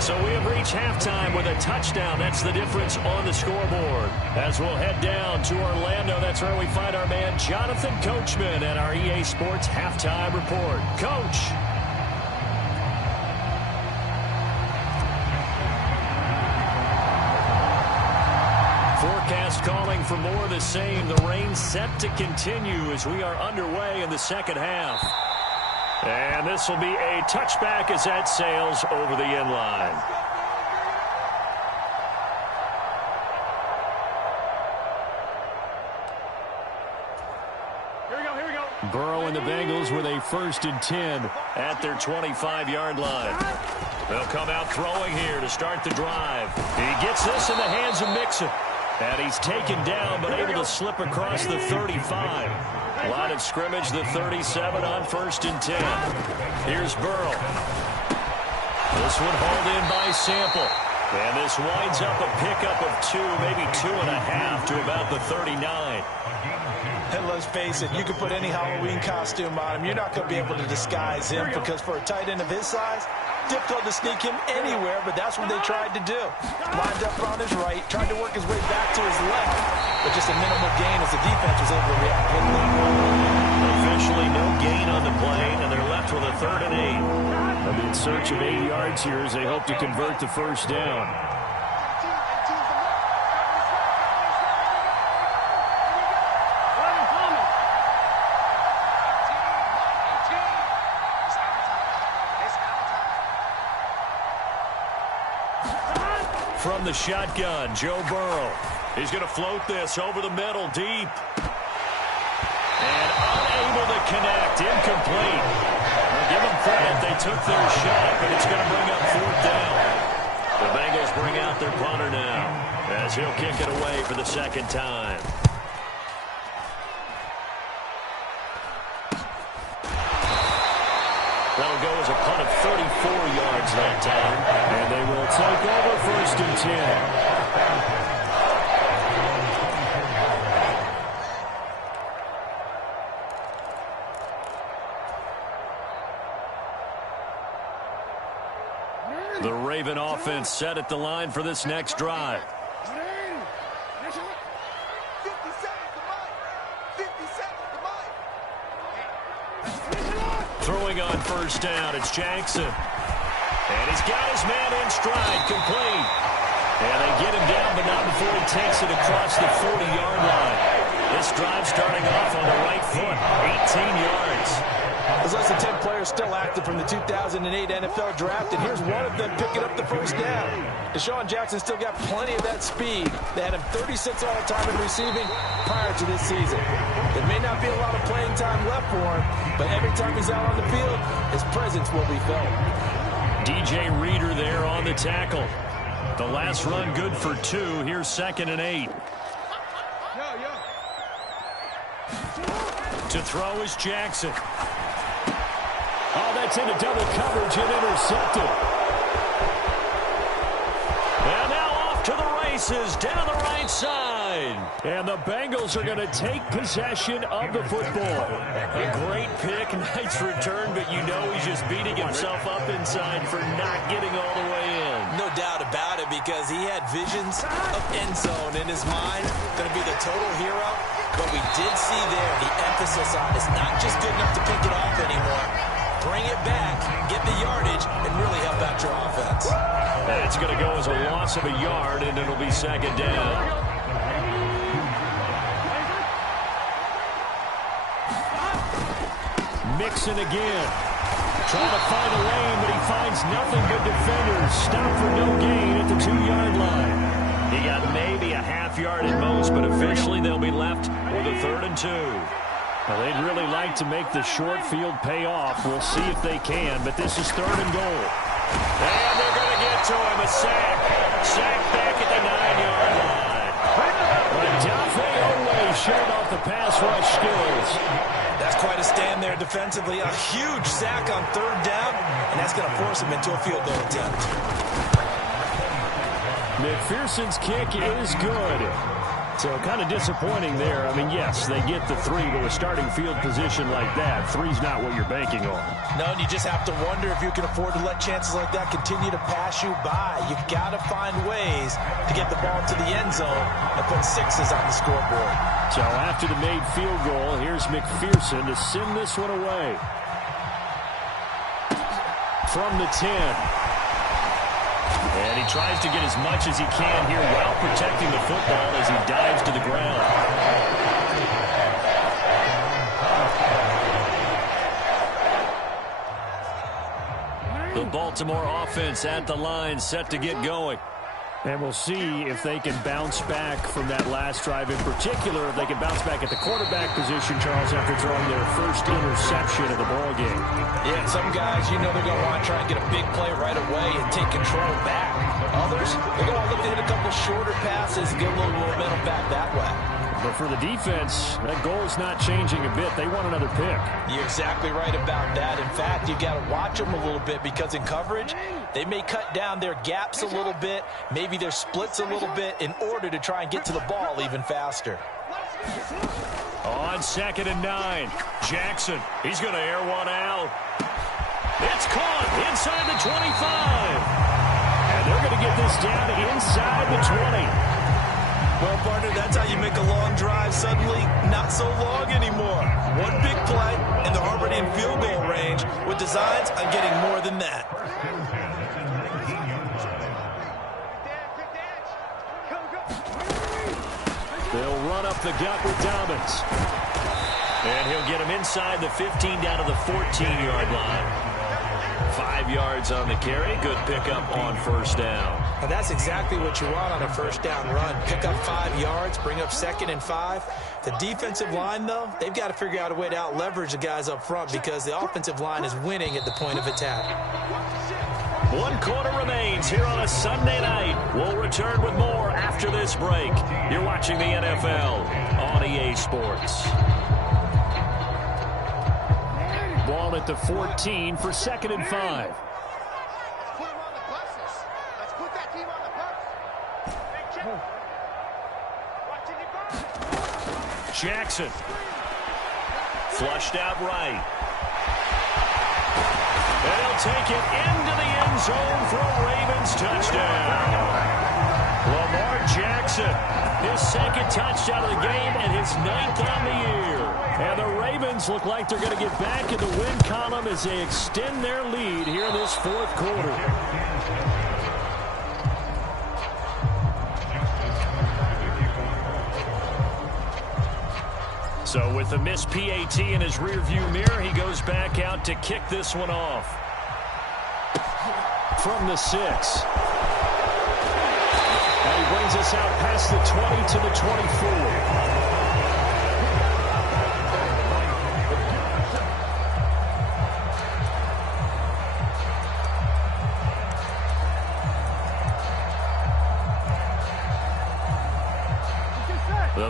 So we have reached halftime with a touchdown. That's the difference on the scoreboard. As we'll head down to Orlando, that's where we find our man Jonathan Coachman at our EA Sports Halftime Report. Coach. Forecast calling for more of the same. The rain set to continue as we are underway in the second half. And this will be a touchback as that sails over the end line. Here we go. Burrow and the Bengals with a 1st and 10 at their 25-yard line. They'll come out throwing here to start the drive. He gets this in the hands of Mixon. And he's taken down, but able to slip across the 35. Line of scrimmage, the 37 on 1st and 10. Here's Burrow. This one hauled in by Sample. And this winds up a pickup of 2, maybe 2.5 to about the 39. And let's face it, you can put any Halloween costume on him. You're not going to be able to disguise him because for a tight end of his size, difficult to sneak him anywhere, but that's what they tried to do. Lined up on his right, tried to work his way back to his left, but just a minimal gain as the defense was able to react quickly. Officially no gain on the play, and they're left with a 3rd and 8. They'll be in search of 8 yards here as they hope to convert the first down. From the shotgun, Joe Burrow. He's going to float this over the middle, deep. And unable to connect, incomplete. Now give them credit, they took their shot, but it's going to bring up 4th down. The Bengals bring out their punter now, as he'll kick it away for the 2nd time. That'll go as a punt of 34 yards that time. And they will take over 1st and 10. The Raven offense set at the line for this next drive. Throwing on 1st down, it's Jackson. And he's got his man in stride, complete. And they get him down, but not before he takes it across the 40-yard line. This drive starting off on the right foot, 18 yards. There's less than 10 players still active from the 2008 NFL Draft, and here's one of them picking up the 1st down. Deshaun Jackson still got plenty of that speed. They had him 36 all-time in receiving prior to this season. There may not be a lot of playing time left for him, but every time he's out on the field, his presence will be felt. DJ Reader there on the tackle. The last run good for 2. Here's 2nd and 8. To throw is Jackson. Oh, that's into double coverage and intercepted. And now off to the races, down the right side. And the Bengals are going to take possession of the football. A great pick, nice return, but you know he's just beating himself up inside for not getting all the way in. No doubt about it, because he had visions of end zone in his mind. Going to be the total hero. But we did see there the emphasis on it's not just good enough to pick it off anymore. Bring it back, get the yardage, and really help out your offense. That's going to go as a loss of a yard, and it'll be 2nd down. Mixon again. Trying to find a lane, but he finds nothing but defenders. Stop for no gain at the 2-yard line. He got maybe a half yard at most, but officially they'll be left with a 3rd and 2. Well, they'd really like to make the short field pay off. We'll see if they can, but this is 3rd and goal. And they're going to get to him. A sack. Sack back at the 9-yard line. Dafe Owe showed off the pass rush skills. That's quite a stand there defensively. A huge sack on 3rd down, and that's going to force him into a field goal attempt. McPherson's kick is good. So kind of disappointing there. I mean, yes, they get the 3, but with starting field position like that, 3's not what you're banking on. No, and you just have to wonder if you can afford to let chances like that continue to pass you by. You've got to find ways to get the ball to the end zone and put 6s on the scoreboard. So after the made field goal, here's McPherson to send this one away. From the 10. And he tries to get as much as he can here while protecting the football as he dives to the ground. The Baltimore offense at the line, set to get going. And we'll see if they can bounce back from that last drive. In particular, if they can bounce back at the quarterback position, Charles, after throwing their first interception of the ball game. Yeah, some guys, you know they're going to want to try and get a big play right away and take control back. Others, they're going to look to hit a couple shorter passes and get a little momentum back that way. But for the defense, that goal is not changing a bit. They want another pick. You're exactly right about that. In fact, you got to watch them a little bit, because in coverage, they may cut down their gaps a little bit, maybe their splits a little bit, in order to try and get to the ball even faster. On 2nd and 9, Jackson, he's going to air one out. It's caught inside the 25. And they're going to get this down inside the 20. Well, partner, that's how you make a long drive suddenly not so long anymore. One big play, and they're already in field goal range with designs on getting more than that. They'll run up the gut with Dobbins. And he'll get him inside the 15 down to the 14-yard line. 5 yards on the carry. Good pickup on 1st down. And that's exactly what you want on a 1st down run. Pick up 5 yards, bring up 2nd and 5. The defensive line, though, they've got to figure out a way to out-leverage the guys up front, because the offensive line is winning at the point of attack. 1 quarter remains here on a Sunday night. We'll return with more after this break. You're watching the NFL on EA Sports. Ball at the 14 for 2nd and 5. Put them on the buses. Let's put that team on the bus. Jackson. Flushed out right. And he'll take it into the end zone for a Ravens touchdown. Lamar Jackson, his 2nd touchdown of the game and his 9th on the year. And the Ravens look like they're going to get back in the win column as they extend their lead here in this 4th quarter. So with the missed PAT in his rearview mirror, he goes back out to kick this one off. From the 6. And he brings us out past the 20 to the 24.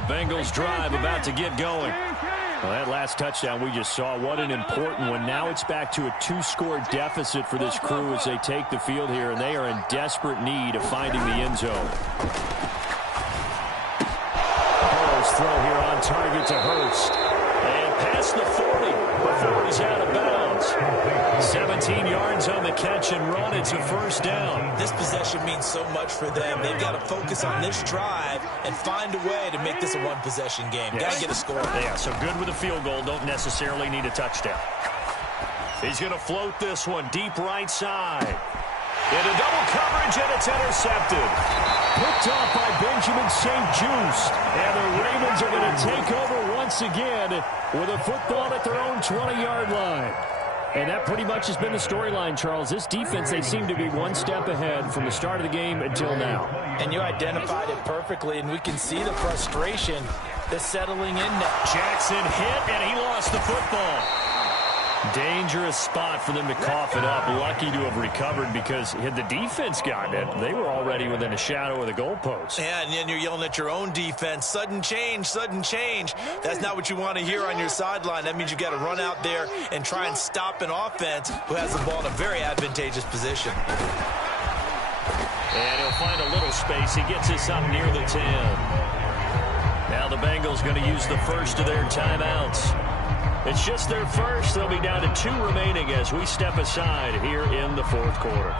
The Bengals drive about to get going. Well, that last touchdown we just saw, what an important one. Now it's back to a 2-score deficit for this crew as they take the field here, and they are in desperate need of finding the end zone. Burrow's throw here on target to Hurst. And past the 40 before he's out of bounds. 17 yards on the catch and run. It's a first down. This possession means so much for them. They've got to focus on this drive and find a way to make this a one-possession game. Yes. Got to get a score. Yeah, so good with a field goal. Don't necessarily need a touchdown. He's going to float this one deep right side. Into double coverage, and it's intercepted. Picked off by Benjamin St-Juste. And the Ravens are going to take over once again with a football at their own 20-yard line. And that pretty much has been the storyline, Charles. This defense, they seem to be one step ahead from the start of the game until now. And you identified it perfectly, and we can see the frustration that's settling in now. Jackson hit, and he lost the football. Dangerous spot for them to cough it up. Lucky to have recovered because had the defense gotten it, they were already within a shadow of the goalpost. Yeah, and then you're yelling at your own defense. Sudden change, sudden change. That's not what you want to hear on your sideline. That means you've got to run out there and try and stop an offense who has the ball in a very advantageous position. And he'll find a little space. He gets this up near the 10. Now the Bengals going to use the first of their timeouts. It's just their first. They'll be down to 2 remaining as we step aside here in the fourth quarter.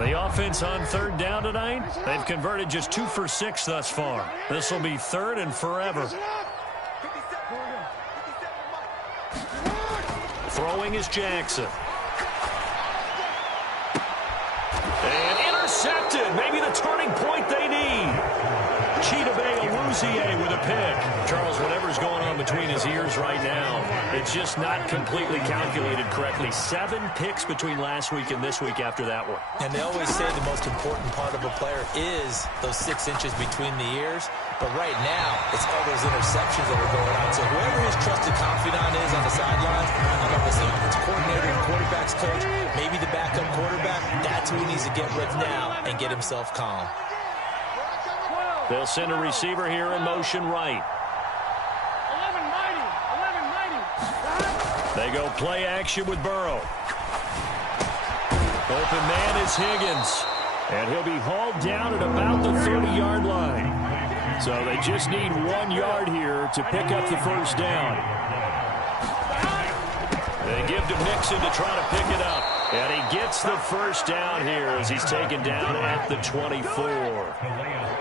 The offense on third down tonight, they've converted just 2 for 6 thus far. This will be third and forever. Throwing is Jackson. And intercepted. Maybe the turning point they need. Chidobe with a pick. Charles, whatever's going on between his ears right now, it's just not completely calculated correctly. 7 picks between last week and this week after that one. And they always say the most important part of a player is those 6 inches between the ears. But right now, it's all those interceptions that are going on. So whoever his trusted confidant is on the sidelines, I don't know, it's coordinator and quarterback's coach, maybe the backup quarterback, that's who he needs to get with now and get himself calm. They'll send a receiver here in motion right. 11-90. They go play action with Burrow. Open man is Higgins. And he'll be hauled down at about the 30-yard line. So they just need 1 yard here to pick up the first down. They give to Mixon to try to pick it up. And he gets the first down here as he's taken down at the 24.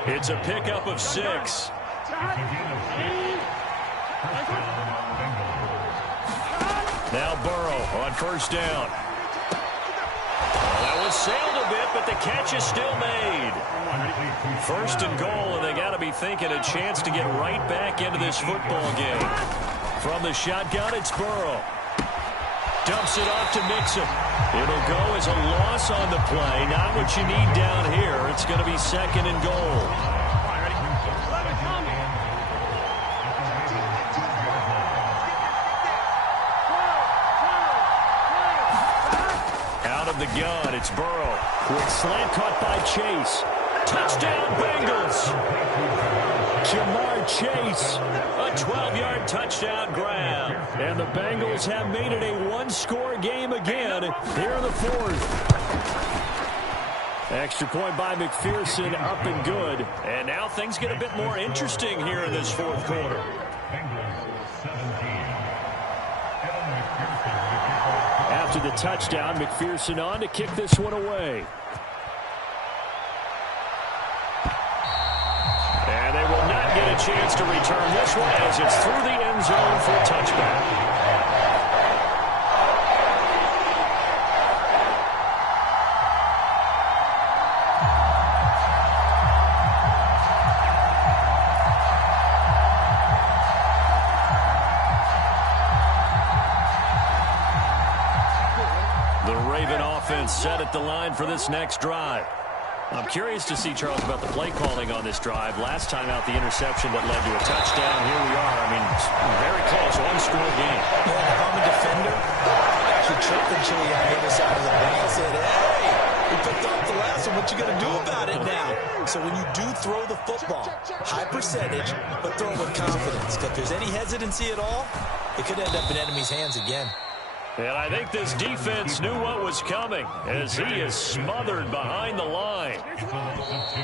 It's a pickup of 6. Now Burrow on first down. Well, that one sailed a bit, but the catch is still made. First and goal, and they got to be thinking a chance to get right back into this football game. From the shotgun, it's Burrow. Dumps it off to Mixon. It'll go as a loss on the play. Not what you need down here. It's going to be second and goal. Out of the gun, it's Burrow. Quick slant caught by Chase. Touchdown, Bengals. Jamar Chase, a 12-yard touchdown grab. And the Bengals have made it a 1-score game again here in the fourth. Extra point by McPherson, up and good. And now things get a bit more interesting here in this fourth quarter. After the touchdown, McPherson on to kick this one away. And they will not get a chance to return this one as it's through the end zone for a touchback. The Raven offense set at the line for this next drive. I'm curious to see, Charles, about the play calling on this drive. Last time out, the interception that led to a touchdown. Here we are. I mean, it's very close, one-score game. Yeah, if I'm a defender, I'd actually trip the chili on the other side of the ball and said, hey, we picked off the last one. What you going to do about it now? So when you do throw the football, high percentage, but throw it with confidence. If there's any hesitancy at all, it could end up in enemy's hands again. And I think this defense knew what was coming as he is smothered behind the line.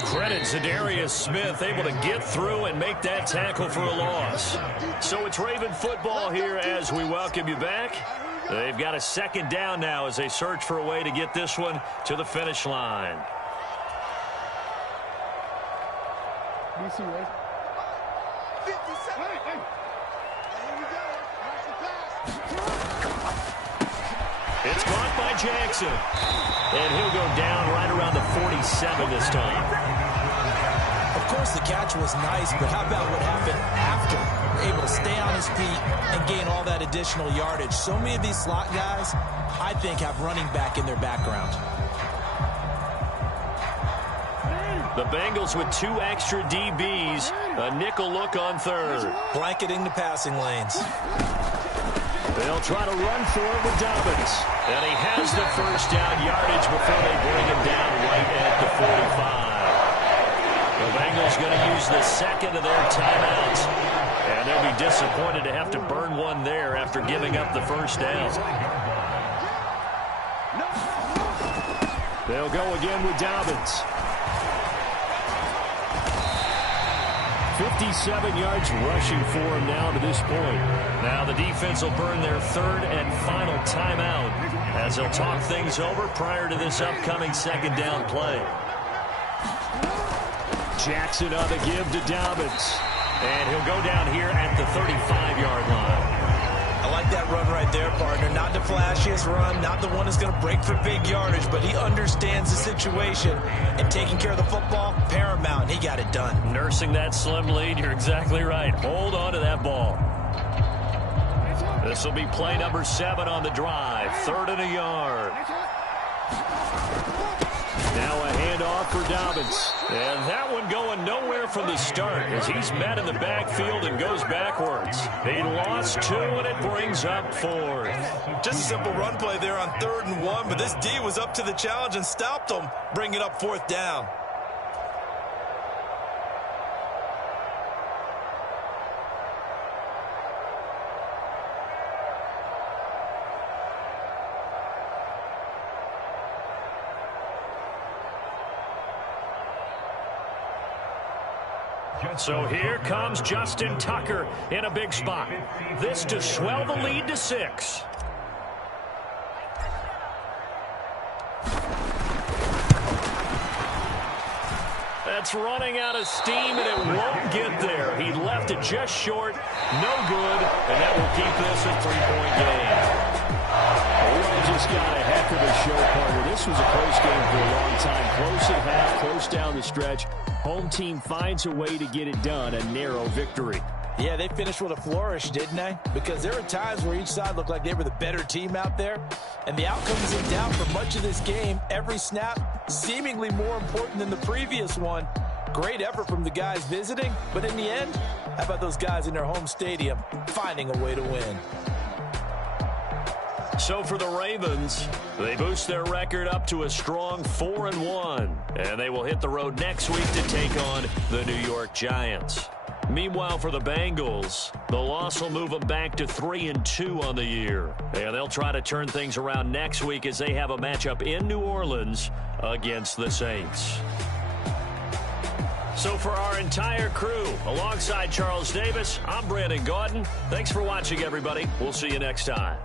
Credit Zadarius Smith, able to get through and make that tackle for a loss. So it's Raven football here as we welcome you back. They've got a second down now as they search for a way to get this one to the finish line. DC, right? 57. Hey. Here we go. Watch the pass. It's caught by Jackson. And he'll go down right around the 47 this time. Of course, the catch was nice, but how about what happened after? Able to stay on his feet and gain all that additional yardage. So many of these slot guys, I think, have running back in their background. The Bengals with 2 extra DBs. A nickel look on third. Blanketing the passing lanes. They'll try to run for it with Dobbins. And he has the first down yardage before they bring him down right at the 45. The Bengals going to use the second of their timeouts. And they'll be disappointed to have to burn one there after giving up the first down. They'll go again with Dobbins. 57 yards rushing for him now to this point. Now the defense will burn their third and final timeout as they'll talk things over prior to this upcoming second down play. Jackson on the give to Dobbins. And he'll go down here at the 35-yard line. I like that run right there, partner. Not the flashiest run, not the one that's going to break for big yardage, but he understands the situation, and taking care of the football, paramount, and he got it done. Nursing that slim lead, you're exactly right. Hold on to that ball. This will be play number 7 on the drive. 3rd and a yard. Now a handoff for Dobbins. And that one going nowhere from the start as he's met in the backfield and goes backwards. He lost 2 and it brings up 4th. Just a simple run play there on 3rd and 1, but this D was up to the challenge and stopped him, bringing up 4th down. So here comes Justin Tucker in a big spot. This to swell the lead to 6. That's running out of steam, and it won't get there. He left it just short. No good, and that will keep this a 3-point game. We just got a heck of a show, partner. This was a close game for a long time. Close at half, close down the stretch. Home team finds a way to get it done, a narrow victory. Yeah, they finished with a flourish, didn't they? Because there were times where each side looked like they were the better team out there. And the outcome is in doubt for much of this game. Every snap seemingly more important than the previous one. Great effort from the guys visiting. But in the end, how about those guys in their home stadium finding a way to win? So for the Ravens, they boost their record up to a strong 4-1. And they will hit the road next week to take on the New York Giants. Meanwhile, for the Bengals, the loss will move them back to 3-2 on the year. And they'll try to turn things around next week as they have a matchup in New Orleans against the Saints. So for our entire crew, alongside Charles Davis, I'm Brandon Gaudin. Thanks for watching, everybody. We'll see you next time.